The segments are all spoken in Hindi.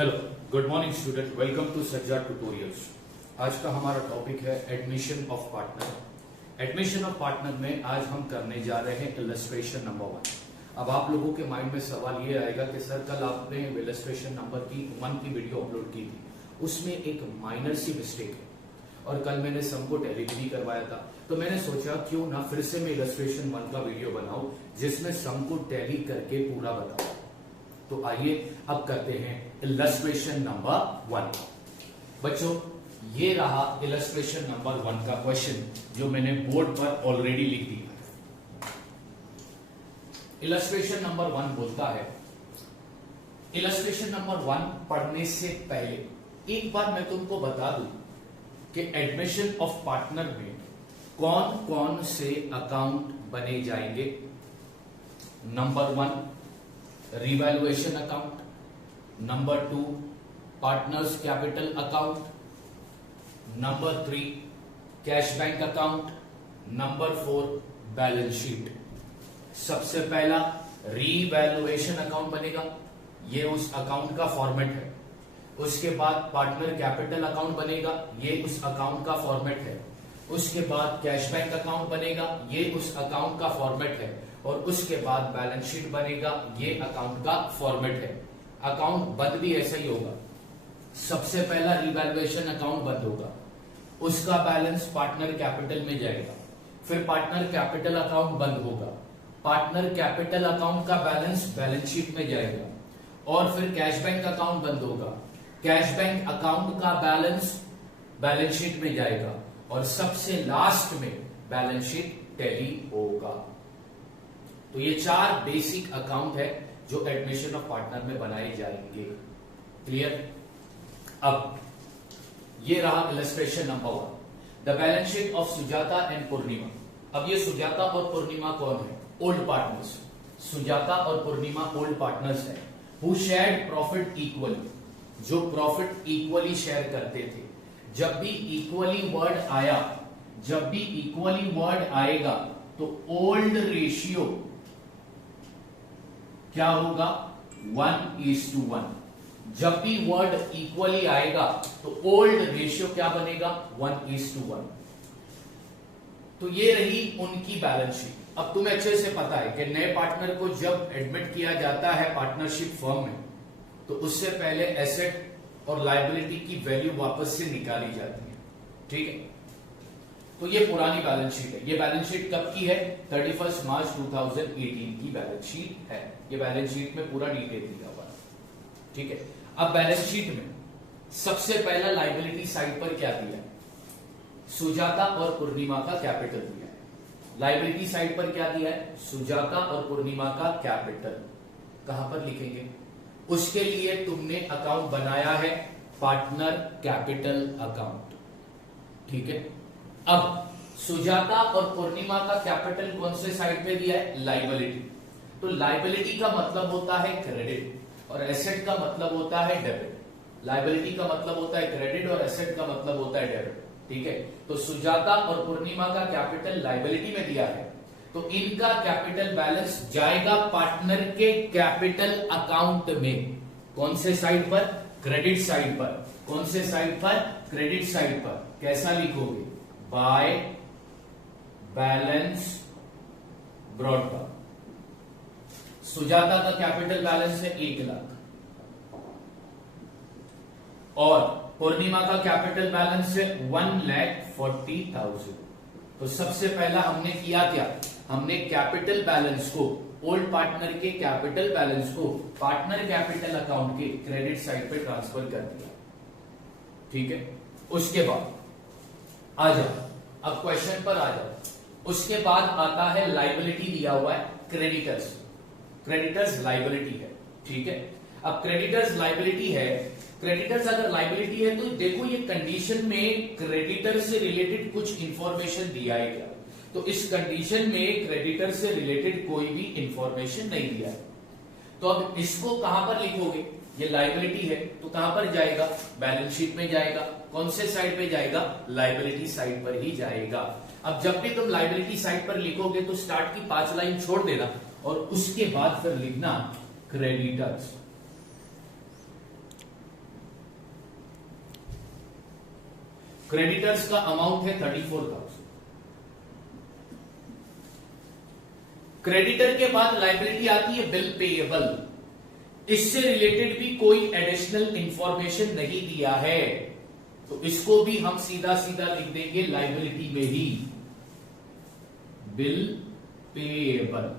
Hello, good morning student, welcome to Sajjad tutorials. आज का हमारा टॉपिक है admission of partner. Admission of partner में आज हम करने जा रहे हैं इलस्ट्रेशन नंबर 1। अब आप लोगों के माइंड में सवाल ये आएगा कि सर कल आपने इलस्ट्रेशन नंबर 1 की वीडियो अपलोड की थी, उसमें एक माइनर सी मिस्टेक है और कल मैंने सम को टैली भी करवाया था, तो मैंने सोचा क्यों ना फिर से मैं इलस्ट्रेशन 1 का वीडियो बनाऊं जिसमें सम को टैली करके पूरा बताऊं। तो आइए अब करते हैं इलस्ट्रेशन नंबर 1। बच्चों, ये रहा इलस्ट्रेशन नंबर 1 का क्वेश्चन जो मैंने बोर्ड पर ऑलरेडी लिख दिया है। इलस्ट्रेशन नंबर 1 बोलता है, इलस्ट्रेशन नंबर 1 पढ़ने से पहले एक बार मैं तुमको बता दूं कि एडमिशन ऑफ पार्टनर में कौन कौन से अकाउंट बने जाएंगे। Number 1 revaluation account, number 2 partners capital account, number 3 cash bank account, number 4 balance sheet. सबसे पहला रिवैल्यूएशन अकाउंट बनेगा, ये उस अकाउंट का फॉर्मेट है। उसके बाद पार्टनर कैपिटल अकाउंट बनेगा, ये उस अकाउंट का फॉर्मेट है। उसके बाद कैश बैंक अकाउंट बनेगा, ये उस अकाउंट का फॉर्मेट है। और उसके बाद बैलेंस शीट बनेगा, ये अकाउंट का फॉर्मेट है। अकाउंट बंद भी ऐसा ही होगा। सबसे पहला रिवैल्यूएशन अकाउंट बंद होगा, उसका बैलेंस पार्टनर कैपिटल में जाएगा। फिर पार्टनर कैपिटल अकाउंट बंद होगा, पार्टनर कैपिटल अकाउंट का बैलेंस बैलेंस शीट में जाएगा। और फिर कैश बैंक अकाउंट बंद होगा, कैश बैंक अकाउंट का बैलेंस बैलेंस शीट में जाएगा। और सबसे लास्ट में बैलेंस शीट टैली होगा। तो ये 4 बेसिक अकाउंट है जो एडमिशन ऑफ पार्टनर में बनाए जाएंगे। क्लियर? अब ये रहा illustration number 1, the balance sheet of Sujata and Purnima. अब ये सुजाता और पूर्णिमा कौन है? Old partners. सुजाता और पूर्णिमा ओल्ड पार्टनर्स हैं हु शेयर्ड प्रॉफिट इक्वली, जो प्रॉफिट इक्वली शेयर करते थे। जब भी इक्वली वर्ड आएगा तो ओल्ड रेशियो क्या होगा? 1:1। जब भी वर्ड इक्वली आएगा तो ओल्ड रेशियो क्या बनेगा? 1:1। तो ये रही उनकी बैलेंस शीट। अब तुम्हें अच्छे से पता है कि नए पार्टनर को जब एडमिट किया जाता है पार्टनरशिप फर्म में, तो उससे पहले एसेट और लायबिलिटी की वैल्यू वापस से निकाली जाती है। ठीक है? तो ये पुरानी बैलेंस शीट है। ये बैलेंस शीट कब की है? 31 मार्च 2018 की बैलेंस शीट है। ये बैलेंस शीट में पूरा डिटेल दिया हुआ है। ठीक है? अब बैलेंस शीट में सबसे पहला लायबिलिटी साइड पर क्या दिया है? सुजाता और पूर्णिमा का कैपिटल दिया है। लायबिलिटी साइड पर क्या दिया है? सुजाता और पूर्णिमा का कैपिटल। कहां पर लिखेंगे? उसके लिए तुमने अकाउंट बनाया है पार्टनर कैपिटल अकाउंट। ठीक है? अब सुजाता और पूर्णिमा का कैपिटल कौन से साइड पे दिया है? लायबिलिटी। तो लायबिलिटी का मतलब होता है क्रेडिट और एसेट का मतलब होता है डेबिट। लायबिलिटी का मतलब होता है क्रेडिट और एसेट का मतलब होता है डेबिट। ठीक है? तो सुजाता और पूर्णिमा का कैपिटल लायबिलिटी में दिया है, तो इनका कैपिटल बैलेंस जाएगा पार्टनर के कैपिटल अकाउंट में। कौन से साइड पर? क्रेडिट साइड पर। कौन से साइड पर? क्रेडिट साइड पर। कैसा लिखोगे? बाय बैलेंस ब्रॉट पर। सुजाता का कैपिटल बैलेंस है 1 लाख और पूर्णिमा का कैपिटल बैलेंस है 1,40,000। तो सबसे पहला हमने किया क्या? हमने कैपिटल बैलेंस को, ओल्ड पार्टनर के कैपिटल बैलेंस को पार्टनर कैपिटल अकाउंट के क्रेडिट साइड पे ट्रांसफर कर दिया। ठीक है? उसके बाद आ जाओ, अब क्वेश्चन पर आ जाओ। उसके बाद आता है लायबिलिटी दिया हुआ है क्रेडिटर्स। क्रेडिटर्स लायबिलिटी है। ठीक है? अब क्रेडिटर्स लायबिलिटी है। क्रेडिटर्स अगर लायबिलिटी है तो देखो ये कंडीशन में क्रेडिटर से रिलेटेड कुछ इंफॉर्मेशन दिया है क्या? तो इस कंडीशन में क्रेडिटर से रिलेटेड कोई भी इंफॉर्मेशन नहीं दिया है। तो अब इसको कहां पर लिखोगे? ये लायबिलिटी है तो कहां पर जाएगा? बैलेंस शीट में जाएगा। कौन से साइड पे जाएगा? लायबिलिटी साइड पर ही जाएगा। अब जब भी तुम लायबिलिटी साइड पर लिखोगे तो स्टार्ट की 5 लाइन छोड़ देना और उसके बाद फिर लिखना क्रेडिटर्स। क्रेडिटर्स का अमाउंट है 34,000। क्रेडिटर के बाद लाइबिलिटी आती है बिल पेएबल। इससे रिलेटेड भी कोई एडिशनल इंफॉर्मेशन नहीं दिया है, तो इसको भी हम सीधा सीधा लिख देंगे लाइबिलिटी में ही, बिल पेएबल।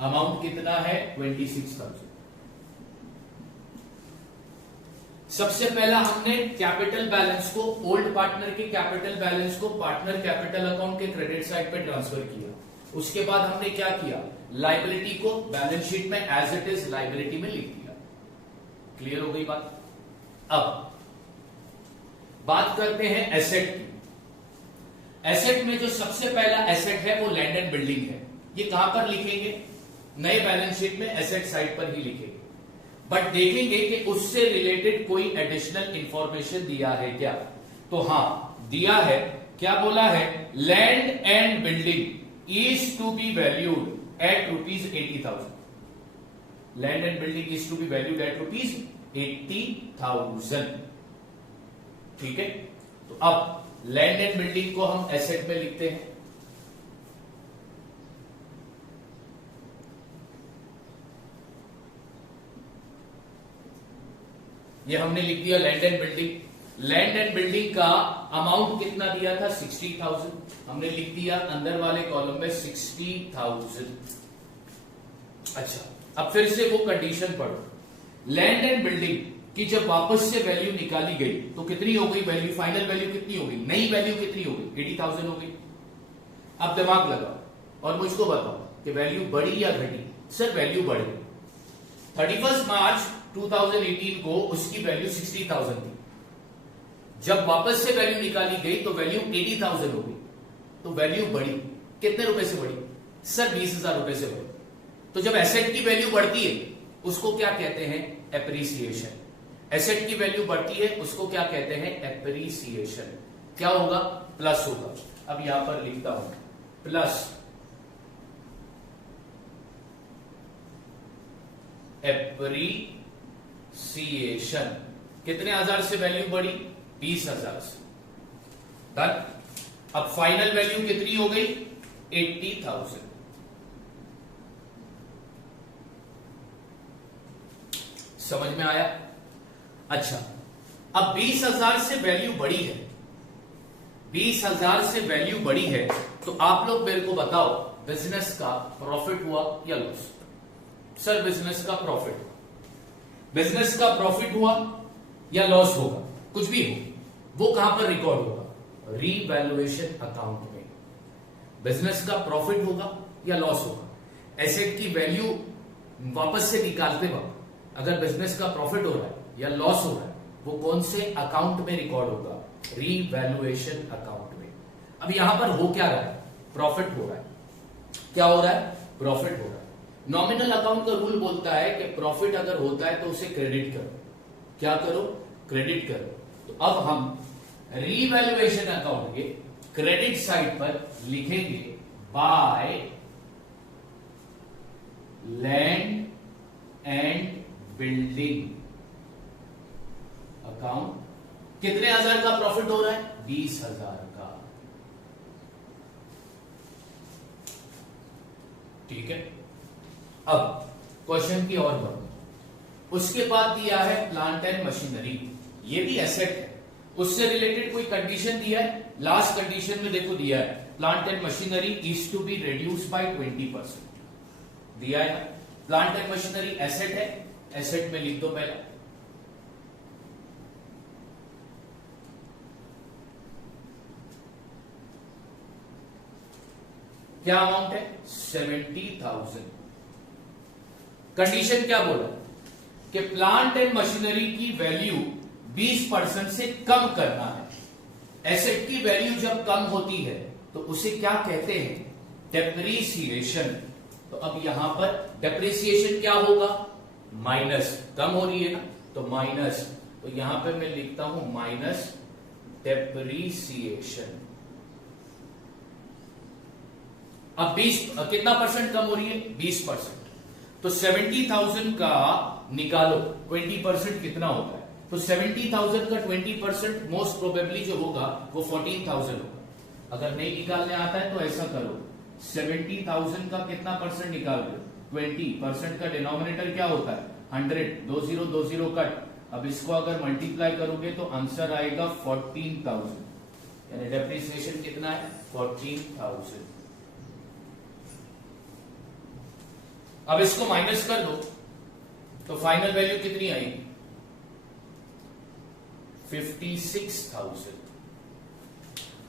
अमाउंट कितना है 26,000। सबसे पहला हमने कैपिटल बैलेंस को, ओल्ड पार्टनर के कैपिटल बैलेंस को पार्टनर कैपिटल अकाउंट के क्रेडिट साइड पे ट्रांसफर किया। उसके बाद हमने क्या किया, लाइबिलिटी को बैलेंस शीट में एज इट इज लाइबिलिटी में लिख दिया। क्लियर हो गई बात। अब बात करते हैं एसेट की। एसेट में जो सबसे पहला एसेट है वो लैंड एंड बिल्डिंग है। ये कहां पर लिखेंगे, नए बैलेंस शीट में एसेट साइड पर ही लिखेंगे, बट देखेंगे कि उससे रिलेटेड कोई एडिशनल इंफॉर्मेशन दिया है क्या। तो हां दिया है, क्या बोला है, land and building is to be valued at ₹80,000। Land and building is to be valued at ₹80,000। ठीक है, तो अब लैंड एंड बिल्डिंग को हम एसेट में लिखते हैं। ये हमने लिख दिया land and building. Land and building का अमाउंट कितना दिया था 60,000, हमने लिख दिया अंदर वाले कॉलम में 60,000। अच्छा, अब फिर से वो कंडीशन पढ़ो। लैंड एंड बिल्डिंग की जब वापस से वैल्यू निकाली गई तो कितनी हो गई वैल्यू, फाइनल वैल्यू कितनी हो गई, नई वैल्यू कितनी हो गई 80,000 हो गई। अब दिमाग लगाओ और मुझको बताओ कि वैल्यू बढ़ी या घटी। सर वैल्यू बढ़ी। 31 मार्च 2018 को उसकी वैल्यू 60,000 थी, जब वापस से वैल्यू निकाली गई तो वैल्यू 80,000 हो गई, तो वैल्यू बढ़ी। कितने रुपए से बढ़ी, सर 20,000 रुपए से बढ़ी। तो जब एसेट की वैल्यू बढ़ती है उसको क्या कहते हैं, एप्रिसिएशन। एसेट की वैल्यू बढ़ती है उसको क्या कहते हैं, एप्रिसिएशन। क्या होगा, प्लस होगा। अब यहां पर लिखता हूं प्लस एप्रिसिएशन। कितने हजार से वैल्यू बढ़ी, 20,000 से। डन। अब फाइनल वैल्यू कितनी हो गई, 80,000। समझ में आया। अच्छा, अब 20,000 से वैल्यू बढ़ी है, 20,000 से वैल्यू बढ़ी है, तो आप लोग मेरे को बताओ बिजनेस का प्रॉफिट हुआ या लॉस। सर बिजनेस का प्रॉफिट हुआ। बिजनेस का प्रॉफिट हुआ या लॉस होगा, कुछ भी हो, वो कहां पर रिकॉर्ड होगा, रीवैल्यूएशन अकाउंट में। बिजनेस का प्रॉफिट होगा या लॉस होगा। एसेट की वैल्यू वापस से निकालते वक्त अगर बिजनेस का प्रॉफिट हो रहा है या लॉस हो रहा है, वो कौन से अकाउंट में रिकॉर्ड होगा, रीवैल्यूएशन अकाउंट में। अब यहां पर हो क्या रहा है, प्रॉफिट हो रहा है। क्या हो रहा है, प्रॉफिट हो रहा है। नॉमिनल अकाउंट का रूल बोलता है कि प्रॉफिट अगर होता है तो उसे क्रेडिट करो। क्या करो, क्रेडिट करो। तो अब हम रीवैल्यूएशन अकाउंट के क्रेडिट साइड पर लिखेंगे by land and building account. कितने हजार का प्रॉफिट हो रहा है, 20,000 का। ठीक है, अब क्वेश्चन की और बात। उसके बाद दिया है प्लांट एंड मशीनरी, ये भी एसेट है, उससे रिलेटेड कोई कंडीशन दिया है। लास्ट कंडीशन में देखो दिया है plant and machinery is to be reduce by 20% दिया है। प्लांट एंड मशीनरी एसेट है, एसेट में लिख दो पहला। क्या अमाउंट है, 70,000। कंडीशन क्या बोला कि प्लांट एंड मशीनरी की वैल्यू 20% से कम करना है। एसेट की वैल्यू जब कम होती है तो उसे क्या कहते हैं, डेप्रिसिएशन। तो अब यहां पर डेप्रिसिएशन क्या होगा, माइनस, कम हो रही है ना तो माइनस, तो यहां पे मैं लिखता हूं माइनस डेप्रिसिएशन। अब 20 कितना परसेंट कम हो रही है, 20%। तो 70,000 का निकालो 20% कितना होता है, तो 70,000 का 20% मोस्ट प्रोबेबली जो होगा वो 14,000 होगा। अगर नहीं निकालने आता है तो ऐसा करो, 70,000 का कितना परसेंट निकाल दो, 20% का डिनोमिनेटर क्या होता है 100, 20 कट। अब इसको अगर मल्टीप्लाई करोगे तो आंसर आएगा 14,000, यानी डेप्रिसिएशन कितना है 14,000। अब इसको माइनस कर दो तो फाइनल वैल्यू कितनी आएगी 56,000।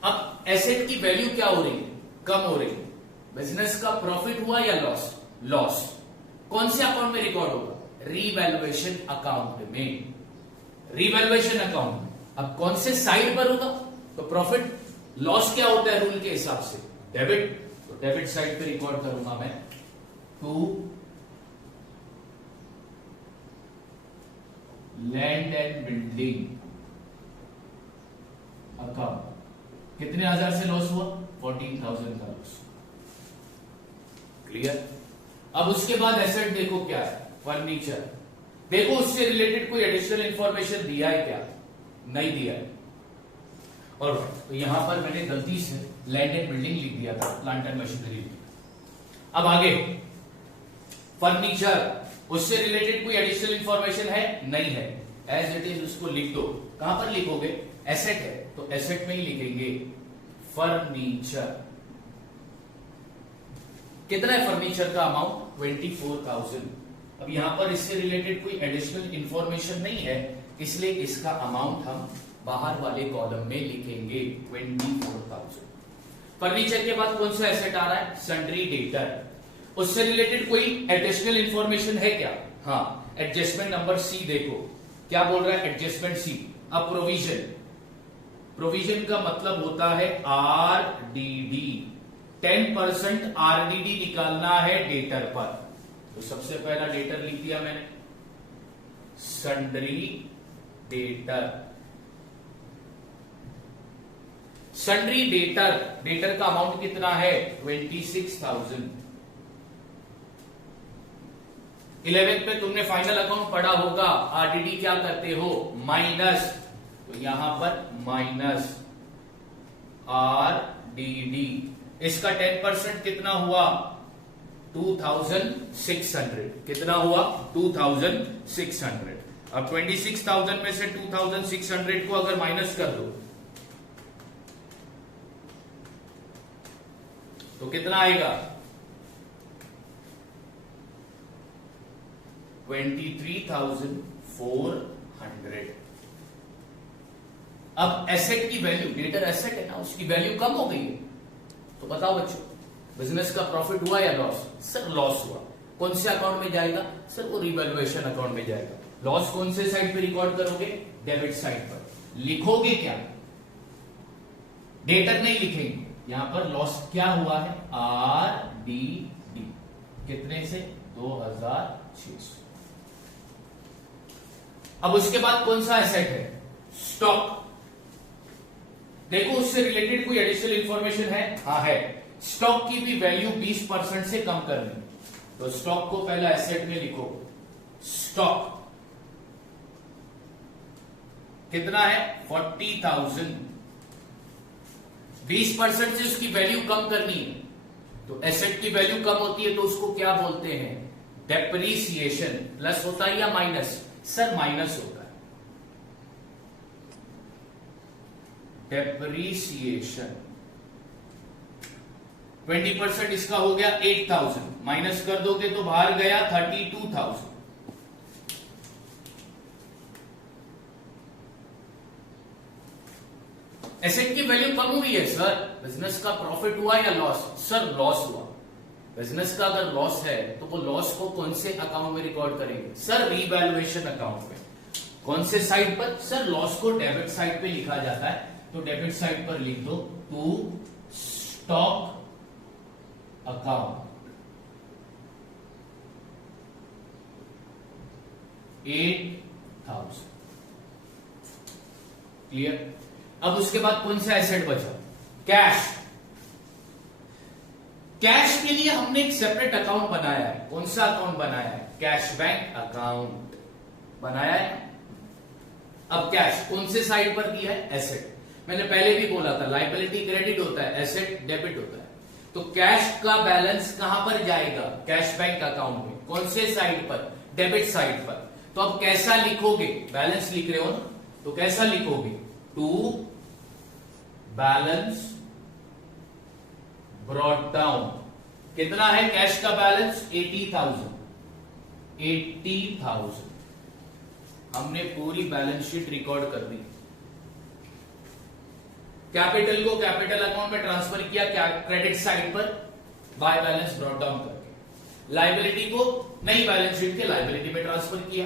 अब एसेट की वैल्यू क्या हो रही है, कम हो रही है। बिजनेस का प्रॉफिट हुआ या लॉस, लॉस कौन से अकाउंट में रिकॉर्ड होगा, रीवैल्यूएशन अकाउंट में, रीवैल्यूएशन अकाउंट में। अब कौन से साइड पर होगा, तो प्रॉफिट लॉस क्या होता है रूल के हिसाब से, डेबिट, तो डेबिट साइड पे रिकॉर्ड करूंगा मैं to land and building account. कितने हजार से लॉस हुआ 14,000 का लॉस, क्लियर। अब उसके बाद एसेट देखो क्या है, फर्नीचर। देखो उससे रिलेटेड कोई एडिशनल इंफॉर्मेशन दिया है क्या, नहीं दिया है। और तो यहां पर मैंने गलती से लैंड एंड बिल्डिंग लिख दिया था, प्लांट एंड मशीनरी। अब आगे फर्नीचर, उससे रिलेटेड कोई एडिशनल इंफॉर्मेशन है, नहीं है, एज इट इज उसको लिख दो। कहां पर लिखोगे, एसेट है तो एसेट में ही लिखेंगे फर्नीचर। कितना है फर्नीचर का अमाउंट 24,000। अब यहां पर इससे रिलेटेड कोई एडिशनल इंफॉर्मेशन नहीं है, इसलिए इसका अमाउंट हम बाहर वाले कॉलम में लिखेंगे 24,000। फर्नीचर के बाद कौन सा एसेट आ रहा है, सन्ड्री डेटर। उससे रिलेटेड कोई एडिशनल इंफॉर्मेशन है क्या, हाँ, एडजस्टमेंट नंबर सी देखो क्या बोल रहा है, एडजस्टमेंट सी। अब प्रोविजन, प्रोविजन का मतलब होता है आरडीडी, 10% आरडीडी निकालना है डेटर पर। तो सबसे पहला डेटर लिख दिया मैंने, sundry debtor. Sundry debtor, debtor का अमाउंट कितना है 26,000। 11th में तुमने फाइनल अकाउंट पढ़ा होगा, आरडीडी क्या करते हो माइनस, तो यहां पर माइनस आरडीडी, इसका 10% कितना हुआ 2,600, कितना हुआ 2,600। अब 26,000 में से 2,600 को अगर माइनस कर दो तो कितना आएगा 23,400। अब एसेट की वैल्यू, डेटर एसेट है ना, उसकी वैल्यू कम हो गई है, तो बताओ बच्चों बिजनेस का प्रॉफिट हुआ या लॉस, सर लॉस हुआ। कौन से अकाउंट में जाएगा, सर वो रिवैल्यूएशन अकाउंट में जाएगा। लॉस कौन से साइड पे रिकॉर्ड करोगे, डेबिट साइड पर। लिखोगे क्या, डेटर नहीं लिखेंगे, यहां पर लॉस क्या हुआ है आरडीडी, कितने से 2,600। अब उसके बाद कौन सा एसेट है, स्टॉक। देखो उससे रिलेटेड कोई एडिशनल इंफॉर्मेशन है, हाँ है, स्टॉक की भी वैल्यू 20% से कम करनी, तो स्टॉक को पहला एसेट में लिखो, स्टॉक कितना है 40,000। 20% से उसकी वैल्यू कम करनी है, तो एसेट की वैल्यू कम होती है तो उसको क्या बोलते हैं डेप्रिसिएशन। प्लस होता है या माइनस, सर माइनस होता है, डेप्रिसिएशन। 20% इसका हो गया 8,000, माइनस कर दोगे तो बाहर गया 32,000। एसेट की वैल्यू कम हुई है सर, बिजनेस का प्रॉफिट हुआ या लॉस, सर लॉस हुआ। बिजनेस का अगर लॉस है तो वो लॉस को कौन से अकाउंट में रिकॉर्ड करेंगे, सर रीवैल्यूएशन अकाउंट में। कौन से साइड पर, सर लॉस को डेबिट साइड पे लिखा जाता है, तो डेबिट साइड पर लिख दो टू स्टॉक अकाउंट 8,000। क्लियर। अब उसके बाद कौन सा एसेट बचा, कैश। कैश के लिए हमने एक सेपरेट अकाउंट बनाया है, कौन सा अकाउंट बनाया है, कैश बैंक अकाउंट बनाया है। अब कैश कौन से साइड पर दिया है? एसेट। मैंने पहले भी बोला था लायबिलिटी क्रेडिट होता है, एसेट डेबिट होता है। तो कैश का बैलेंस कहां पर जाएगा? कैश बैंक अकाउंट में। कौन से साइड पर? डेबिट साइड पर। तो अब कैसा लिखोगे? बैलेंस लिख रहे हो ना, तो कैसा लिखोगे? To balance brought down. कितना है कैश का बैलेंस? 80,000। 80,000 हमने पूरी बैलेंस शीट रिकॉर्ड कर दी। कैपिटल को कैपिटल अकाउंट में ट्रांसफर किया, क्या क्रेडिट साइड पर बाय बैलेंस ब्रॉट डाउन करके। लायबिलिटी को नई बैलेंस शीट के लायबिलिटी में ट्रांसफर किया,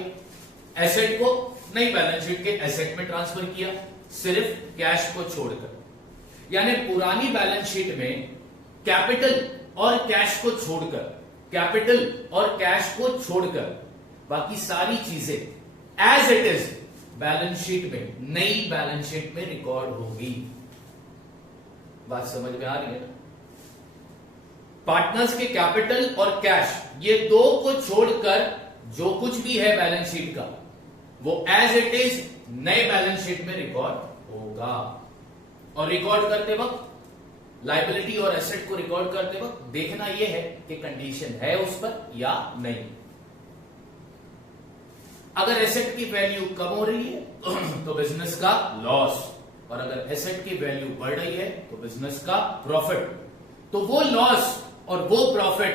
एसेट को नई बैलेंस शीट के एसेट में ट्रांसफर किया, सिर्फ कैश को छोड़कर। यानी पुरानी बैलेंस शीट में कैपिटल और कैश को छोड़कर, कैपिटल और कैश को छोड़कर बाकी सारी चीजें as it is balance sheet में, नई बैलेंस शीट में रिकॉर्ड होगी। बात समझ में आ रही है? पार्टनर्स के कैपिटल और कैश, ये दो को छोड़कर जो कुछ भी है बैलेंस शीट का वो एज इट इज नए बैलेंस शीट में रिकॉर्ड होगा। और रिकॉर्ड करते वक्त लायबिलिटी और एसेट को रिकॉर्ड करते वक्त देखना यह है कि कंडीशन है उस पर या नहीं। अगर एसेट की वैल्यू कम हो रही है तो बिजनेस का लॉस, और अगर एसेट की वैल्यू बढ़ रही है तो बिजनेस का प्रॉफिट। तो वो लॉस और वो प्रॉफिट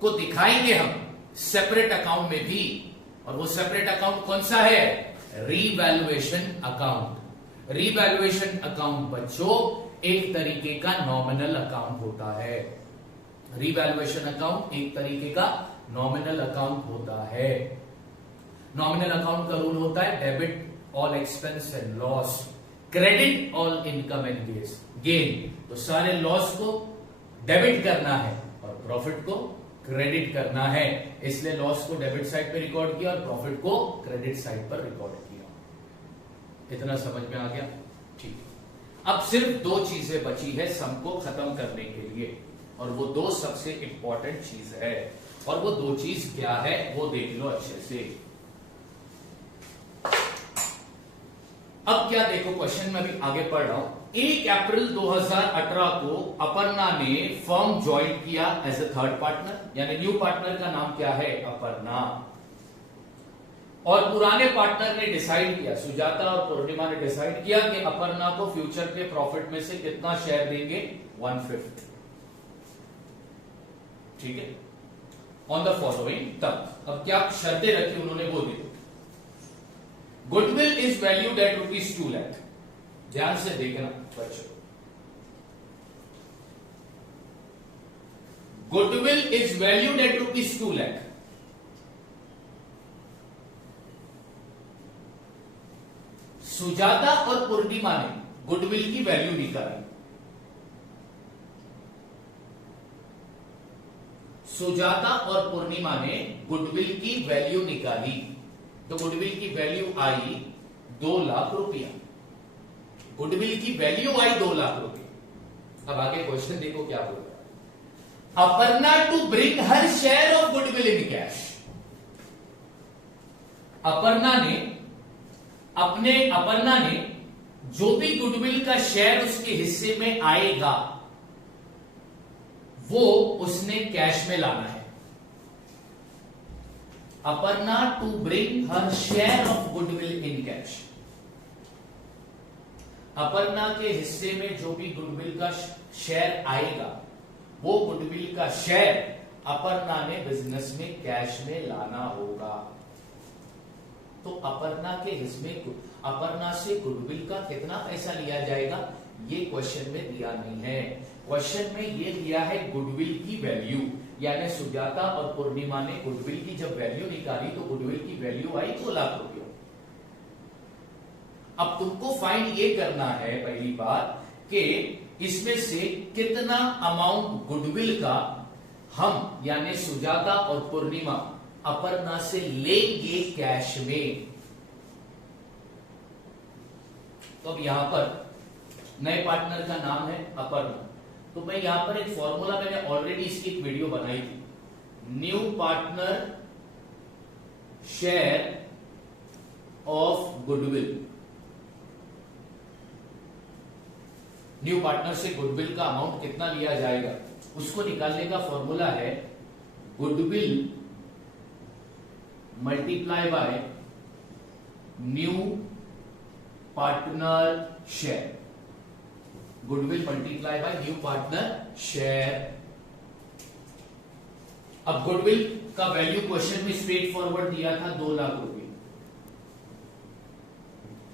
को दिखाएंगे हम सेपरेट अकाउंट में भी। और वो सेपरेट अकाउंट कौन सा है? Revaluation account. रीवैल्यूएशन अकाउंट बच्चों एक तरीके का नॉमिनल अकाउंट होता है। रीवैल्यूएशन अकाउंट एक तरीके का नॉमिनल अकाउंट होता है। नॉमिनल अकाउंट का रूल होता है debit all expense and loss, credit all income and gain. तो सारे लॉस को डेबिट करना है और प्रॉफिट को क्रेडिट करना है। इसलिए लॉस को डेबिट साइड पे रिकॉर्ड किया और प्रॉफिट को क्रेडिट साइड पर रिकॉर्ड किया। इतना समझ में आ गया? ठीक है। अब सिर्फ दो चीजें बची है सम को खत्म करने के लिए, और वो दो सबसे इंपॉर्टेंट चीज है। और वो दो चीज क्या है वो देख लो अच्छे से। अब क्या देखो, क्वेश्चन में भी आगे पढ़ रहा हूं। 1 अप्रैल 2018 को अपर्णा ने फर्म ज्वाइन किया एज ए थर्ड पार्टनर, यानी न्यू पार्टनर का नाम क्या है? अपर्णा। और पुराने पार्टनर ने डिसाइड किया, सुजाता और पूर्णिमा ने डिसाइड किया कि अपर्णा को फ्यूचर के प्रॉफिट में से कितना शेयर देंगे? 1/5। ठीक है। ऑन द फॉलोइंग तब अब क्या शर्तें रखी उन्होंने वो दी। Goodwill is valued at ₹2 lakh. ध्यान से देखना बच्चों, goodwill is valued at ₹2 lakh. Sujata और पूर्णिमा ने गुडविल की वैल्यू निकाली। सुजाता और पूर्णिमा ने गुडविल की वैल्यू निकाली, तो गुडविल की वैल्यू आई 2 लाख रुपया। गुडविल की वैल्यू आई 2 लाख रुपया। अब आगे क्वेश्चन देखो क्या बोल रहा है। Aparna to bring her share of goodwill in cash. Aparna ने जो भी गुडविल का शेयर उसके हिस्से में आएगा वो उसने कैश में लाना है। Aparna to bring her share of goodwill in cash. Aparna के हिस्से में जो भी गुडविल का शेयर आएगा वो गुडविल का शेयर अपर्णा ने बिजनेस में कैश में लाना होगा। तो अपर्णा के हिस्से में अपर्णा से गुडविल का कितना पैसा लिया जाएगा ये क्वेश्चन में दिया नहीं है। क्वेश्चन में ये दिया है गुडविल की वैल्यू, यानी सुजाता और पूर्णिमा ने गुडविल की जब वैल्यू निकाली तो गुडविल की वैल्यू आई 2 लाख रुपया। अब तुमको फाइंड ये करना है पहली बात कि इसमें से कितना अमाउंट गुडविल का हम यानी सुजाता और पूर्णिमा अपर्णा से लेंगे कैश में। तो अब यहां पर नए पार्टनर का नाम है अपर्णा, तो मैं यहां पर एक फॉर्मूला मैंने ऑलरेडी इसकी एक वीडियो बनाई थी। New partner share of goodwill, new partner से गुडविल का अमाउंट कितना लिया जाएगा, उसको निकालने का फॉर्मूला है goodwill multiply by new partner share, goodwill multiply by new partner share. अब गुडविल का वैल्यू क्वेश्चन में स्ट्रेट फॉरवर्ड दिया था 2 लाख रुपए,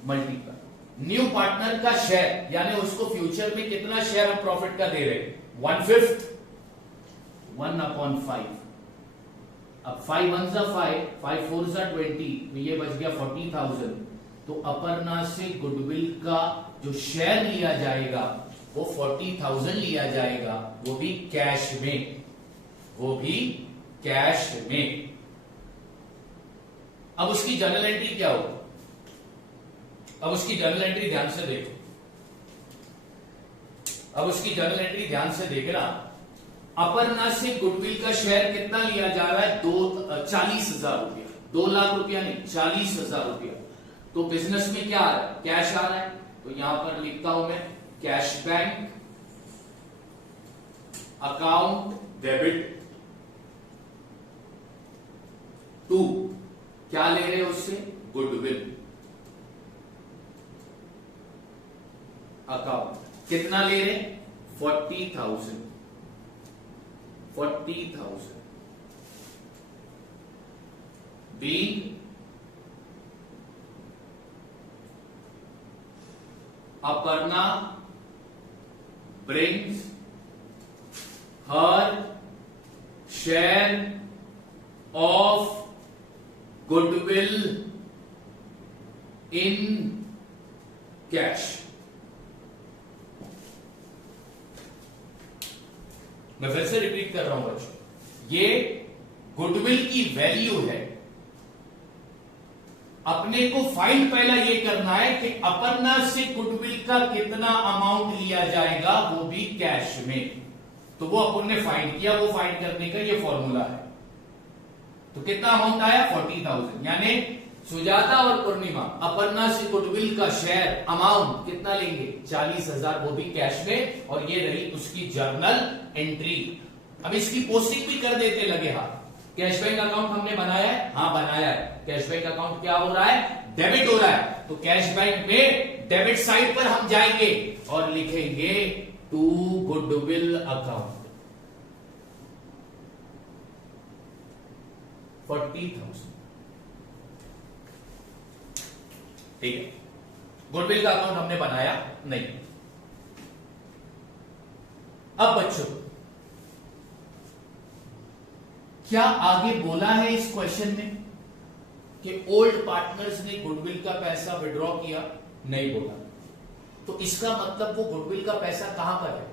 मल्टीप्लाई न्यू पार्टनर का शेयर, यानी उसको फ्यूचर में कितना शेयर हम प्रॉफिट का दे रहे हैं, 1/5, 1/5। अब 5 1 जा 5, 5 4 जा 20, तो ये बच गया 40,000। तो अपर्णा से गुडविल का जो शेयर लिया जाएगा वो 40,000 लिया जाएगा, वो भी कैश में, वो भी कैश में। अब उसकी जर्नल एंट्री क्या होगी, अब उसकी जर्नल एंट्री ध्यान से देखो, अब उसकी जर्नल एंट्री ध्यान से देखना। अपर्णा से गुडविल का शेयर कितना लिया जा रहा है, 40,000 रुपया, 2 लाख रुपया नहीं, 40,000 रुपया। तो बिजनेस में क्या आ रहा है, कैश आ रहा है, तो यहां पर लिखता हूं मैं cash bank account debit to, क्या ले रहे हैं उससे, गुडविल अकाउंट, कितना ले रहे हैं, 40,000, 40,000 being Aparna brings her share of goodwill in cash। मैं फिर से रिपीट कर रहा हूं बच्चों, ये गुडविल की वैल्यू है। अपने को फाइंड पहला ये करना है कि अपर्णा से गुडविल का कितना अमाउंट लिया जाएगा, वो भी कैश में। तो वो अपन ने फाइंड किया, वो फाइंड करने का ये फॉर्मूला है। तो कितना अमाउंट आया, 40,000, यानी सुजाता और पूर्णिमा अपर्णा से गुडविल का शेयर अमाउंट कितना लेंगे, 40,000, वो भी कैश में। और ये रही उसकी जर्नल एंट्री। अब इसकी पोस्टिंग भी कर देते लगे हाथ। कैश बैंक अकाउंट हमने बनाया है, हाँ बनाया है। कैश बैंक अकाउंट क्या हो रहा है, डेबिट हो रहा है। तो कैश बैंक में डेबिट साइड पर हम जाएंगे और लिखेंगे टू गुडविल अकाउंट 40,000। ठीक है, गुडविल का अकाउंट हमने बनाया नहीं। अब बच्चों क्या आगे बोला है इस क्वेश्चन में कि ओल्ड पार्टनर्स ने गुडविल का पैसा विड्रॉ किया, नहीं बोला। तो इसका मतलब वो गुडविल का पैसा कहां पर है,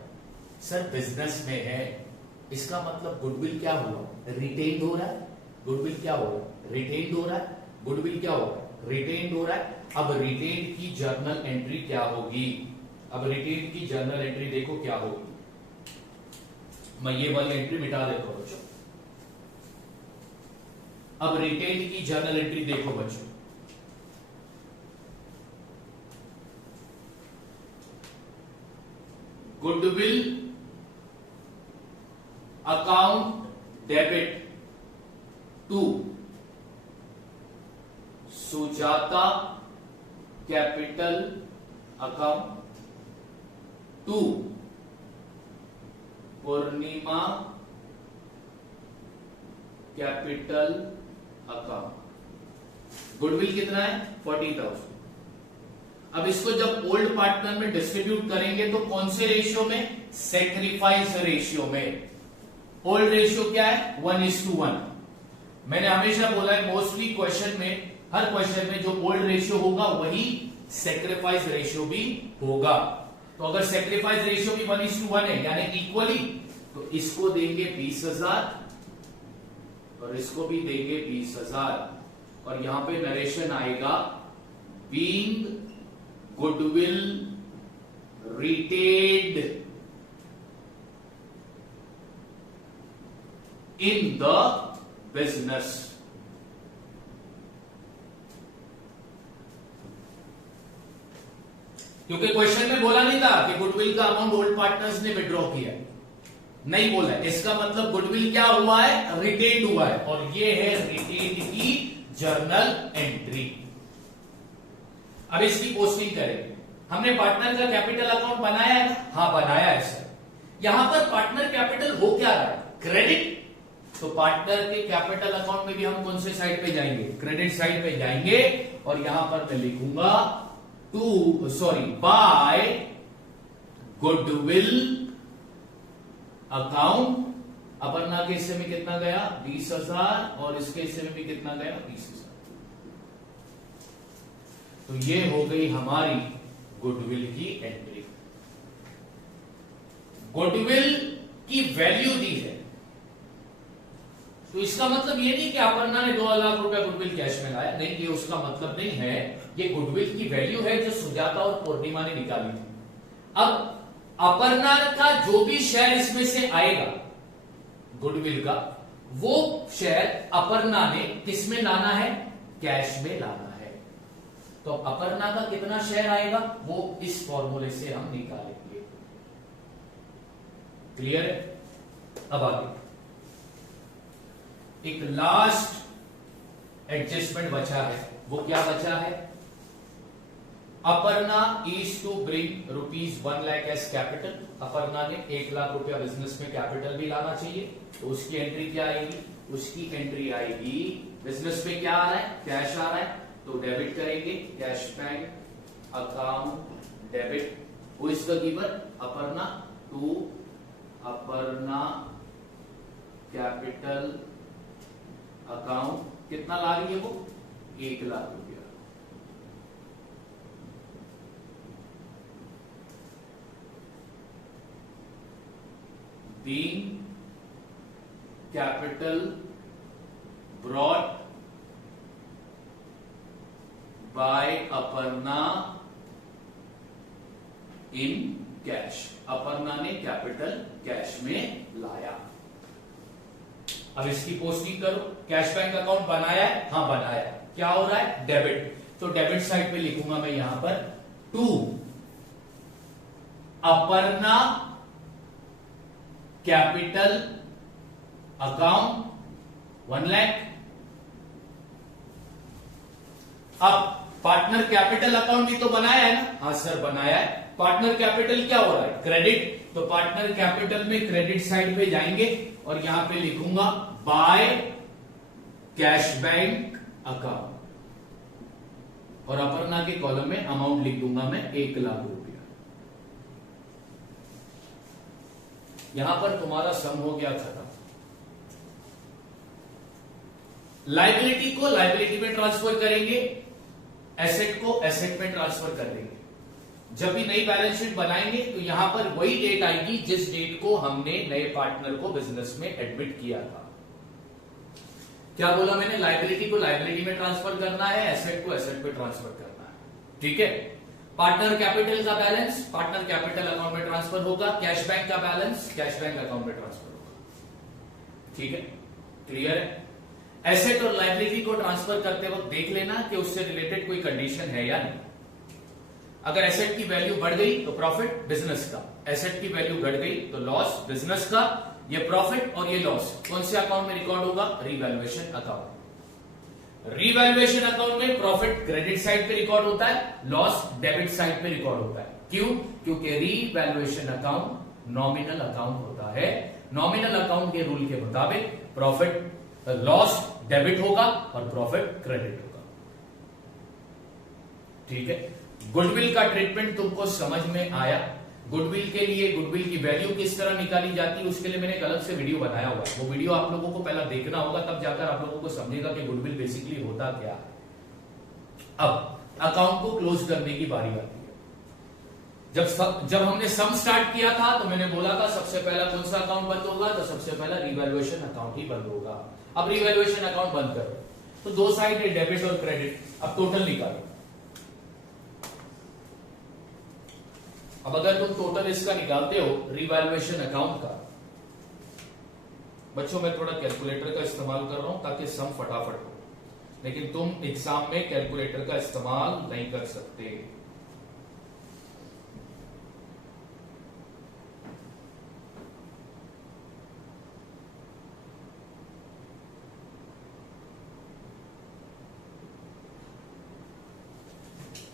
सर बिजनेस में है। इसका मतलब गुडविल क्या हुआ, रिटेन्ड हो रहा है। गुडविल क्या हो रहा है, रिटेन्ड हो रहा है। गुडविल क्या हो रहा है, रिटेन्ड हो रहा है। अब रिटेन्ड की जर्नल एंट्री क्या होगी, अब रिटेन्ड की जर्नल एंट्री देखो क्या होगी। मैं ये वाली एंट्री मिटा देता हूं बच्चों। अब रिटेन्ड की जर्नल एंट्री देखो बच्चों। Goodwill account debit to Sujata capital account to Purnima capital account. Goodwill कितना है, 40,000। अब इसको जब ओल्ड पार्टनर में डिस्ट्रीब्यूट करेंगे तो कौन से रेशियो में, सैक्रिफाइस रेशियो में। ओल्ड रेशियो क्या है, 1:1। मैंने हमेशा बोला है मोस्टली क्वेश्चन में, हर क्वेश्चन में जो ओल्ड रेशियो होगा वही सैक्रिफाइस रेशियो भी होगा। तो अगर सैक्रिफाइस रेशियो भी 1:1 है यानी इक्वली, तो इसको देंगे 20,000 और इसको भी देंगे 20,000। और यहां पे नरेशन आएगा being goodwill retained in the business. क्योंकि क्वेश्चन में बोला नहीं था कि गुडविल का अमाउंट ओल्ड पार्टनर्स ने विड्रॉ किया, नहीं बोला। इसका मतलब गुडविल क्या हुआ है, रिटेन हुआ है, और ये है रिटेन की जर्नल एंट्री। अब इसकी पोस्टिंग करेंगे। हमने पार्टनर का कैपिटल अकाउंट बनाया है ना, हाँ बनाया है सर। यहां पर पार्टनर कैपिटल हो क्या रहा है, क्रेडिट। तो पार्टनर के कैपिटल अकाउंट में भी हम कौन से साइड पे जाएंगे, क्रेडिट साइड पे जाएंगे, और यहां पर मैं लिखूंगा बाय गुडविल अकाउंट। अपर्णा के हिस्से में कितना गया, 20,000, और इसके हिस्से में भी कितना गया, 20,000। तो ये हो गई हमारी गुडविल की एंट्री। गुडविल की वैल्यू दी है, तो इसका मतलब ये नहीं कि अपर्णा ने 2 लाख रुपया गुडविल कैश में लाया, नहीं, ये उसका मतलब नहीं है। ये गुडविल की वैल्यू है जो सुजाता और पूर्णिमा ने निकाली थी। अब अपर्णा का जो भी शेयर इसमें से आएगा गुडविल का, वो शेयर अपर्णा ने किसमें लाना है, कैश में लाना है। तो अपर्णा का कितना शेयर आएगा वो इस फॉर्मूले से हम निकालेंगे। क्लियर है? अब आगे एक लास्ट एडजस्टमेंट बचा है, वो क्या बचा है, Aparna is to bring ₹1 lakh as capital. Aparna ने 1 लाख रुपया बिजनेस में कैपिटल भी लाना चाहिए, तो उसकी एंट्री क्या आएगी, उसकी एंट्री आएगी, बिजनेस में क्या आ रहा है, कैश आ रहा है, तो डेबिट करेंगे, cash bank account debit. Who is the giver, Aparna, to Aparna capital account. कितना ला रही है वो, 1 लाख रुपया। being capital brought by Aparna in cash। Aparna ने कैपिटल कैश में लाया। अब इसकी पोस्टिंग करो। कैश बैंक अकाउंट बनाया है, हाँ बनाया है। क्या हो रहा है, डेबिट। तो डेबिट साइड पे लिखूंगा मैं यहां पर to Aparna capital account 1 lakh. अब पार्टनर कैपिटल अकाउंट भी तो बनाया है ना, हाँ सर बनाया है। पार्टनर कैपिटल क्या हो रहा है, क्रेडिट। तो पार्टनर कैपिटल में क्रेडिट साइड पे जाएंगे और यहां पे लिखूंगा बाय कैश बैंक अकाउंट, और अपर्णा के कॉलम में अमाउंट लिख दूंगा मैं 1 लाख रुपया। यहां पर तुम्हारा सम हो गया खत्म। लायबिलिटी को लायबिलिटी में ट्रांसफर करेंगे, एसेट को एसेट में ट्रांसफर कर देंगे। जब भी नई बैलेंस शीट बनाएंगे तो यहां पर वही डेट आएगी जिस डेट को हमने नए पार्टनर को बिजनेस में एडमिट किया था। क्या बोला मैंने, लायबिलिटी को लायबिलिटी में ट्रांसफर करना है, एसेट को एसेट में ट्रांसफर करना है। ठीक है। पार्टनर कैपिटल का बैलेंस पार्टनर कैपिटल अकाउंट में ट्रांसफर होगा, कैश बैंक का बैलेंस कैश बैंक अकाउंट में ट्रांसफर होगा। ठीक है, क्लियर है। एसेट और लायबिलिटी को ट्रांसफर करते वक्त देख लेना कि उससे रिलेटेड कोई कंडीशन है या नहीं। अगर एसेट की वैल्यू बढ़ गई तो प्रॉफिट बिजनेस का, एसेट की वैल्यू घट गई तो लॉस बिजनेस का। ये प्रॉफिट और ये लॉस कौन से अकाउंट में रिकॉर्ड होगा, रीवैल्यूएशन अकाउंट। रीवैल्यूएशन अकाउंट में प्रॉफिट क्रेडिट साइड पे रिकॉर्ड होता है, लॉस डेबिट साइड पे रिकॉर्ड होता है। क्यों, क्योंकि रीवैल्यूएशन अकाउंट नॉमिनल अकाउंट होता है। नॉमिनल अकाउंट के रूल के मुताबिक प्रॉफिट लॉस डेबिट होगा और प्रॉफिट क्रेडिट होगा। ठीक है। गुडविल का ट्रीटमेंट तुमको समझ में आया। गुडविल के लिए गुडविल की वैल्यू किस तरह निकाली जाती है उसके लिए मैंने एक अलग से वीडियो बनाया हुआ है। वो वीडियो आप लोगों को पहला देखना होगा, तब जाकर आप लोगों को समझेगा कि गुडविल बेसिकली होता क्या है। अब अकाउंट को क्लोज करने की बारी आती है। जब हमने सम स्टार्ट किया था तो मैंने बोला था सबसे पहला कौन सा अकाउंट बंद होगा, तो सबसे पहला रिवैल्यूएशन अकाउंट ही बंद होगा। अब रिवैल्यूएशन अकाउंट बंद करो तो दो साइड है डेबिट और क्रेडिट। अब टोटल निकालो। अब अगर तुम टोटल इसका निकालते हो रिवैल्यूएशन अकाउंट का, बच्चों मैं थोड़ा कैलकुलेटर का इस्तेमाल कर रहा हूं ताकि सम फटाफट हो, लेकिन तुम एग्जाम में कैलकुलेटर का इस्तेमाल नहीं कर सकते।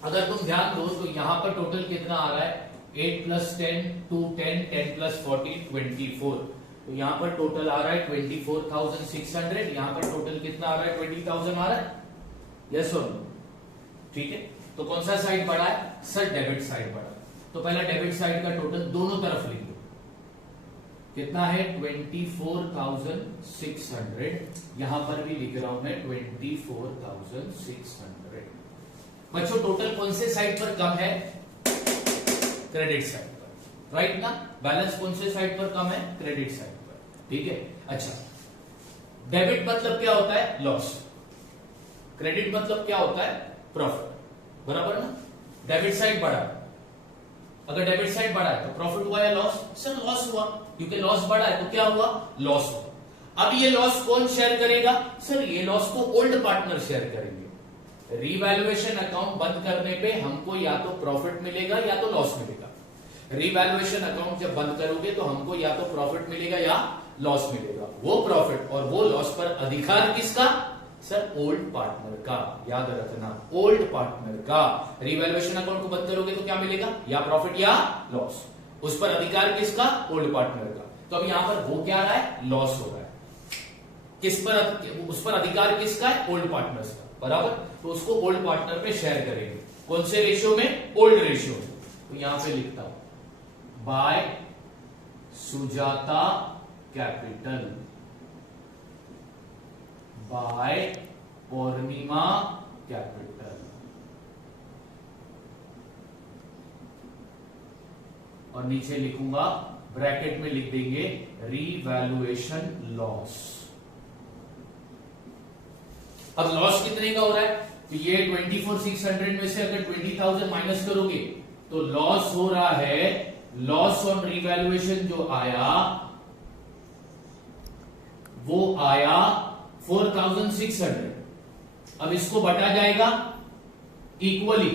अगर तुम ध्यान दो तो यहां पर टोटल कितना आ रहा है, 8 + 10 2 10 10 + 40 24। तो यहां पर टोटल आ रहा है 24,600। यहां पर टोटल कितना आ रहा है, 20,000 आ रहा है, यस और नो? ठीक है, तो कौन सा साइड बढ़ा है सर, डेबिट साइड बढ़ा। तो पहला डेबिट साइड का टोटल दोनों तरफ लिख दो, कितना है 24,600। यहां पर भी लिख रहा हूं मैं 24,600। बच्चों टोटल कौन से साइड पर कम है, क्रेडिट साइड पर, राइट ना? बैलेंस कौन से साइड पर कम है, क्रेडिट साइड पर, ठीक है। अच्छा, डेबिट मतलब क्या होता है, लॉस। क्रेडिट मतलब क्या होता है, प्रॉफिट, बराबर ना? डेबिट साइड बढ़ा, अगर डेबिट साइड बढ़ा है तो प्रॉफिट हुआ या लॉस, सर लॉस हुआ, क्योंकि लॉस बढ़ा है तो क्या हुआ, लॉस हुआ। अब ये लॉस कौन शेयर करेगा, सर ये लॉस को ओल्ड पार्टनर शेयर करेंगे। रीवैल्यूएशन अकाउंट बंद करने पे हमको या तो प्रॉफिट मिलेगा या तो लॉस मिलेगा। रीवैल्यूएशन अकाउंट जब बंद करोगे तो हमको या तो प्रॉफिट मिलेगा या लॉस मिलेगा। वो प्रॉफिट और वो लॉस पर अधिकार किसका, सर ओल्ड पार्टनर का, याद रखना ओल्ड पार्टनर का। रिवैल्यूएशन अकाउंट को बंद करोगे तो क्या मिलेगा, या प्रॉफिट या लॉस, उस पर अधिकार किसका, ओल्ड पार्टनर का। तो अब यहां पर हो क्या रहा है, लॉस हो रहा है, किस पर, उस पर अधिकार किसका है, ओल्ड पार्टनर्स का, बराबर। तो उसको ओल्ड पार्टनर पे शेयर करेंगे, कौन से रेशियो में, ओल्ड रेशियो में। तो यहां पे लिखता हूं बाय सुजाता कैपिटल, बाय पूर्णिमा कैपिटल, और नीचे लिखूंगा ब्रैकेट में लिख देंगे रीवैल्यूएशन लॉस। अब लॉस कितने का हो रहा है, तो ये 24,600 में से अगर 20,000 माइनस करोगे तो लॉस हो रहा है, लॉस ऑन रिवैल्यूएशन जो आया वो आया 4,600। अब इसको बटा जाएगा इक्वली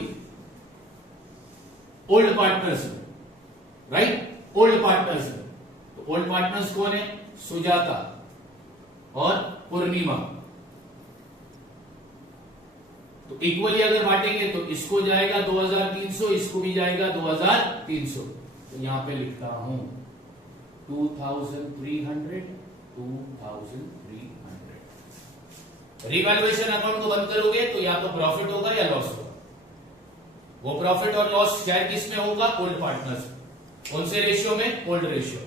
ओल्ड पार्टनर्स में, राइट, ओल्ड पार्टनर्स में। तो ओल्ड पार्टनर्स कौन है, सुजाता और पूर्णिमा। तो इक्वली अगर बांटेंगे तो इसको जाएगा 2,300, इसको भी जाएगा 2,300। तो यहां पे लिखता हूं 2,300 2,300। रिवैल्यूएशन अकाउंट को बंद करोगे तो या तो प्रॉफिट होगा या लॉस होगा। वो प्रॉफिट और लॉस शेयर किस में होगा, ओल्ड पार्टनर्स। कौन से रेशियो में, ओल्ड रेशियो।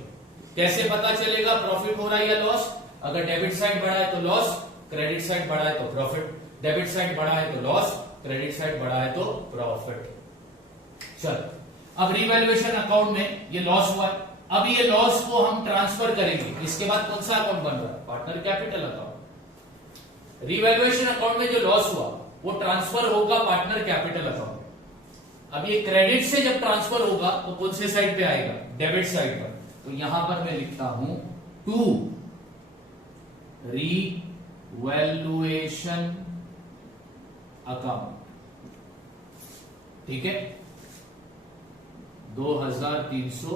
कैसे पता चलेगा प्रॉफिट हो रहा है या लॉस, अगर डेबिट साइड बढ़ा है तो लॉस, क्रेडिट साइड बढ़ा है तो प्रॉफिट। डेबिट साइड बढ़ा है तो लॉस, क्रेडिट साइड बढ़ा है तो प्रॉफिट। चल, अब रिवैल्यूएशन अकाउंट में ये लॉस हुआ है, अब ये लॉस को हम ट्रांसफर करेंगे। इसके बाद कौन सा अकाउंट बन रहा है, partner capital account. Revaluation account में जो लॉस हुआ वो ट्रांसफर होगा पार्टनर कैपिटल अकाउंट में। अब ये क्रेडिट से जब ट्रांसफर होगा तो कौन से साइड पे आएगा, डेबिट साइड पर। तो यहां पर मैं लिखता हूं टू रिवैल्यूएशन अकाउंट, ठीक है, 2,300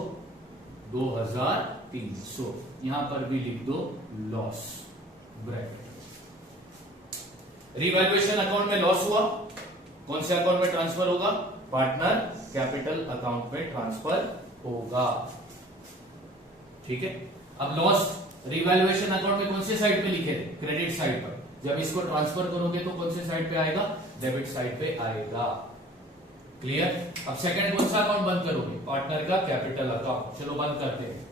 2,300। यहां पर भी लिख दो लॉस ब्रैकेट। रिवैल्यूएशन अकाउंट में लॉस हुआ, कौन से अकाउंट में ट्रांसफर होगा, पार्टनर कैपिटल अकाउंट में ट्रांसफर होगा, ठीक है। अब लॉस रिवैल्यूएशन अकाउंट में कौन से साइड पे लिखे, क्रेडिट साइड पर। जब इसको ट्रांसफर करोगे तो कौन से साइड पे आएगा, डेबिट साइड पे आएगा। क्लियर। अब सेकंड कौन सा अकाउंट बंद करोगे, पार्टनर का कैपिटल अकाउंट। चलो बंद करते हैं।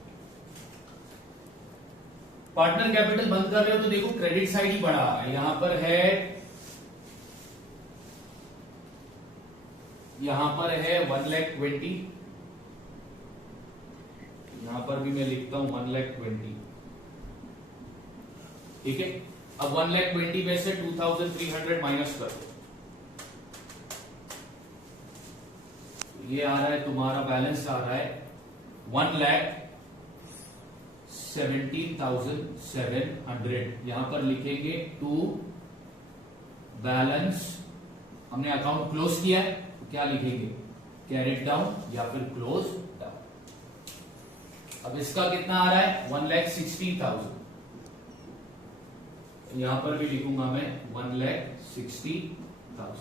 पार्टनर कैपिटल बंद कर रहे हो तो देखो क्रेडिट साइड ही बढ़ा है, यहां पर है, यहां पर है 1,20,000, यहां पर भी मैं लिखता हूं 1,20,000, ठीक है। अब 1,20,000 में से 2,300 माइनस कर दो, ये आ रहा है तुम्हारा बैलेंस आ रहा है 1,17,700। यहां पर लिखेंगे टू बैलेंस, हमने अकाउंट क्लोज किया है तो क्या लिखेंगे, कैरिड डाउन या फिर क्लोज डाउन। अब इसका कितना आ रहा है 1,60,000, यहां पर भी लिखूंगा मैं 1,60,000।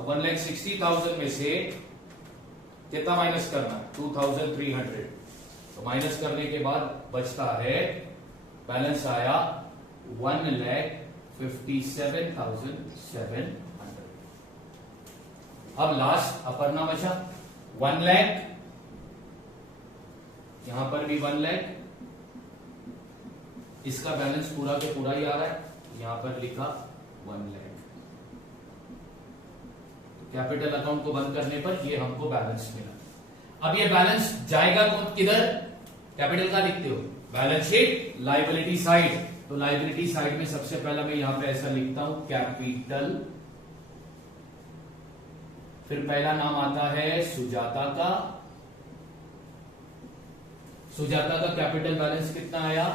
अब 1,60,000 में से कितना माइनस करना है? 2,300। तो माइनस करने के बाद बचता है, बैलेंस आया 1,57,700। अब लास्ट अपर्णा बचा 1 लाख, यहां पर भी 1 लाख, इसका बैलेंस पूरा के पूरा ही आ रहा है, यहां पर लिखा 1 लाख। कैपिटल अकाउंट को बंद करने पर ये हमको बैलेंस मिला। अब ये बैलेंस जाएगा किधर? कैपिटल का लिखते हो, बैलेंस शीट लायबिलिटी साइड। तो लायबिलिटी साइड में सबसे पहला मैं यहां पे ऐसा लिखता हूं कैपिटल, फिर पहला नाम आता है सुजाता का। सुजाता का कैपिटल बैलेंस कितना आया?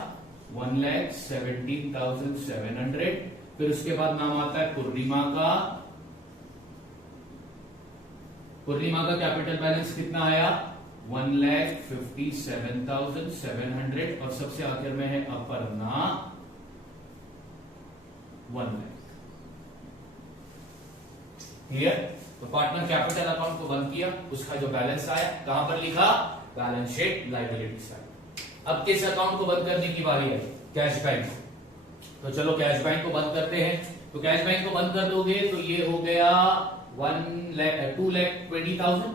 1,17,700। फिर उसके बाद नाम आता है पूर्णिमा का। पूर्णिमा का कैपिटल बैलेंस कितना आया? 1,57,700। और सबसे आखिर में है अपर्णा 1 लाख। क्लियर? तो पार्टनर कैपिटल अकाउंट को बंद किया, उसका जो बैलेंस आया कहां पर लिखा? Balance sheet liability side. अब किस अकाउंट को बंद करने की बारी है? Cash bank. तो चलो कैश बैंक को बंद करते हैं। तो कैश बैंक को बंद कर दोगे तो ये हो गया 2,20,000।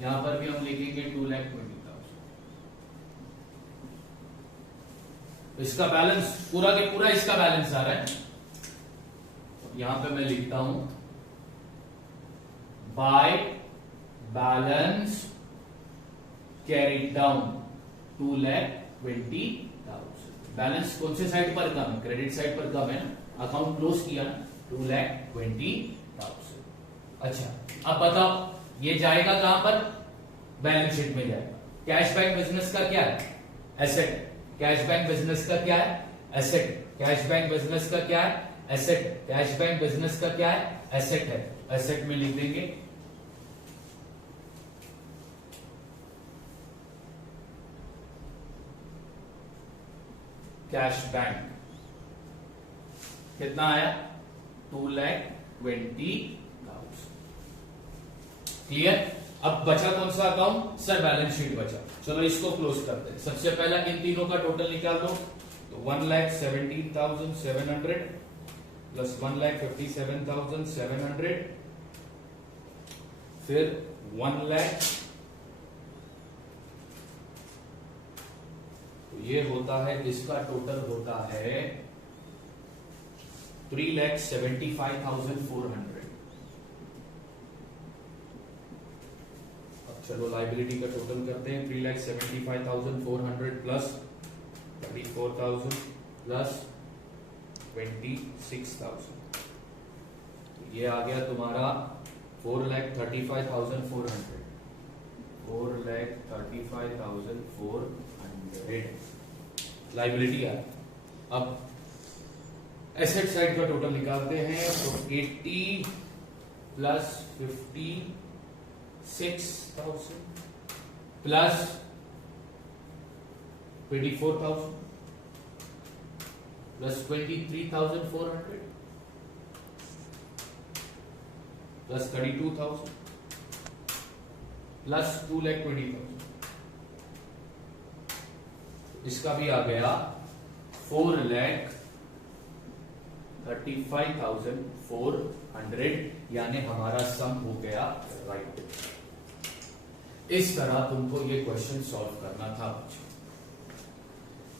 यहां पर भी हम लिखेंगे 2,20,000। इसका बैलेंस पूरा के पूरा इसका बैलेंस आ रहा है। यहां पे मैं लिखता हूं by balance carried down 2,20,000। Balance कौन से साइड पर कम है? क्रेडिट साइड पर कम है ना, अकाउंट क्लोज किया ना, 2,20,000। अच्छा, अब बताओ ये जाएगा कहां पर? बैलेंस शीट में जाएगा। कैश बैंक बिजनेस का क्या है? एसेट। कैश बैंक बिजनेस का क्या है? एसेट। कैश बैंक बिजनेस का क्या है? एसेट। कैश बैंक बिजनेस का क्या है? एसेट है। एसेट में लिख देंगे कैश बैंक। कितना आया? 2,20,000। क्लियर? अब बचा कौन सा अकाउंट? सर बैलेंस शीट बचा। चलो इसको क्लोज करते हैं। सबसे पहला इन तीनों का टोटल निकाल दो। तो 1,17,700 प्लस 1,57,700 फिर 1 लाख, तो ये होता है, इसका टोटल होता है 3,75,400। अब चलो लाइबिलिटी का टोटल करते हैं। 3,75,400 प्लस 34,000 प्लस 26,000, ये आ गया तुम्हारा 4,35,400। 4,35,400 लाइबिलिटी आ। अब एसेट साइड का टोटल निकालते हैं। तो 80 plus 56,000 plus 24,000 plus 23,400 plus 32,000 plus 2,20,000। इसका भी आ गया 4,35,400, यानी हमारा सम हो गया राइट। इस तरह तुमको ये क्वेश्चन सॉल्व करना था।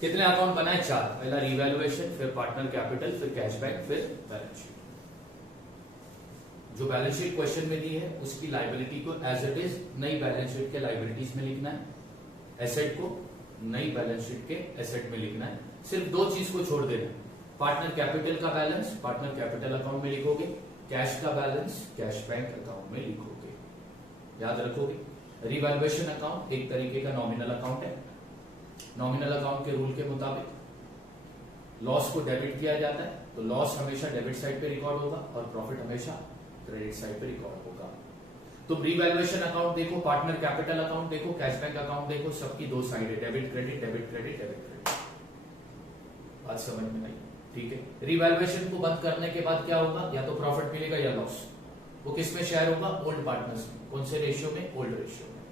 कितने अकाउंट बनाए? 4। पहला रिवैल्यूएशन, फिर पार्टनर कैपिटल, फिर कैशबैक, फिर बैलेंस शीट। जो बैलेंस शीट क्वेश्चन में दी है उसकी लायबिलिटी को एज इट इज नई बैलेंस शीट के लायबिलिटीज में लिखना है, एसेट को नई बैलेंस शीट के एसेट में लिखना है। सिर्फ 2 चीज को छोड़ देना, पार्टनर कैपिटल का बैलेंस पार्टनर कैपिटल अकाउंट में लिखोगे, कैश का बैलेंस कैश बैंक अकाउंट में लिखोगे। याद रखोगे, रिवैल्यूएशन अकाउंट एक तरीके का नॉमिनल अकाउंट है। नॉमिनल अकाउंट के रूल के मुताबिक लॉस को डेबिट किया जाता है, तो लॉस हमेशा डेबिट साइड पे रिकॉर्ड होगा और प्रॉफिट हमेशा क्रेडिट साइड पे रिकॉर्ड होगा। तो रिवैल्यूएशन अकाउंट देखो, पार्टनर कैपिटल अकाउंट देखो, कैश बैंक अकाउंट देखो, सबकी 2 साइड है, debit credit, debit credit, debit credit. बात समझ में आई? ठीक है। रिवैल्यूएशन को बंद करने के बाद क्या होगा, या तो प्रॉफिट मिलेगा या लॉस। वो किस में शेयर होगा, ओल्ड पार्टनर्स में। कौन से रेशियो में, ओल्ड रेशियो में।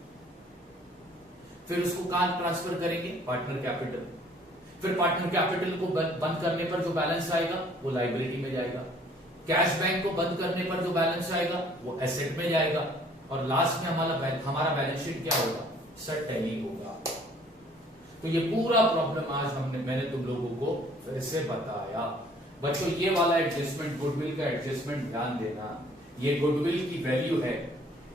फिर उसको कहां ट्रांसफर करेंगे, पार्टनर कैपिटल। फिर पार्टनर कैपिटल को बंद करने पर जो बैलेंस आएगा वो लायबिलिटी में जाएगा। कैश बैंक को बंद करने पर जो बैलेंस आएगा वो एसेट में जाएगा। और लास्ट में हमारा बैलेंस शीट क्या होगा, सर टैली होगा। तो ये पूरा प्रॉब्लम आज मैंने तुम लोगों को फिर से बताया। बच्चों ये वाला एडजस्टमेंट, गुडविल का एडजस्टमेंट ध्यान देना। ये गुडविल की वैल्यू है,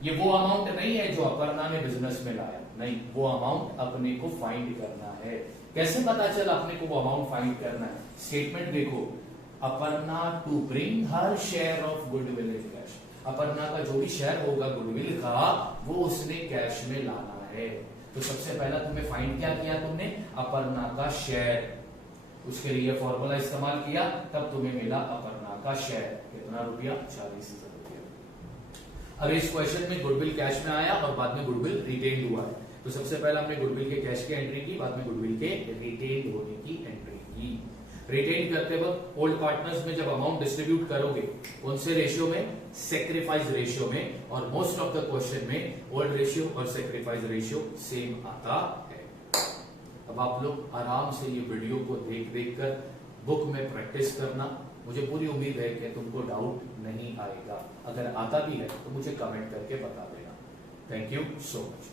ये वो अमाउंट नहीं है जो अपर्णा ने बिजनेस में लाया, नहीं, वो अमाउंट अपने को फाइंड करना है। कैसे पता चला अपने को वो अमाउंट फाइंड करना है, स्टेटमेंट देखो, Aparna to bring her share of goodwill in cash. Aparna का जो भी शेयर होगा गुडविल का वो उसने कैश में लाना है। तो सबसे पहला तुम्हें फाइंड क्या किया, तुमने अपर्णा का शेयर, उसके लिए फॉर्मूला इस्तेमाल किया, तब तुम्हें मिला अपर्णा का शेयर। कितना रुपया, 40,000 रुपया। अब इस क्वेश्चन में गुडविल कैश में आया और बाद में गुडविल रिटेन हुआ है। तो सबसे पहले हमने गुडविल के कैश की एंट्री की, बाद में गुडविल के रिटेन होने की एंट्री की। रिटेन करते वक्त ओल्ड पार्टनर्स में जब अमाउंट डिस्ट्रीब्यूट करोगे, कौन से रेशियो में, सेक्रीफाइस रेशियो में। और मोस्ट ऑफ द क्वेश्चन में ओल्ड रेशियो और सेक्रीफाइस रेशियो सेम आता है। अब आप लोग आराम से ये वीडियो को देख कर बुक में प्रैक्टिस करना। मुझे पूरी उम्मीद है कि तुमको डाउट नहीं आएगा। अगर आता भी है तो मुझे कमेंट करके बता देना। Thank you so much.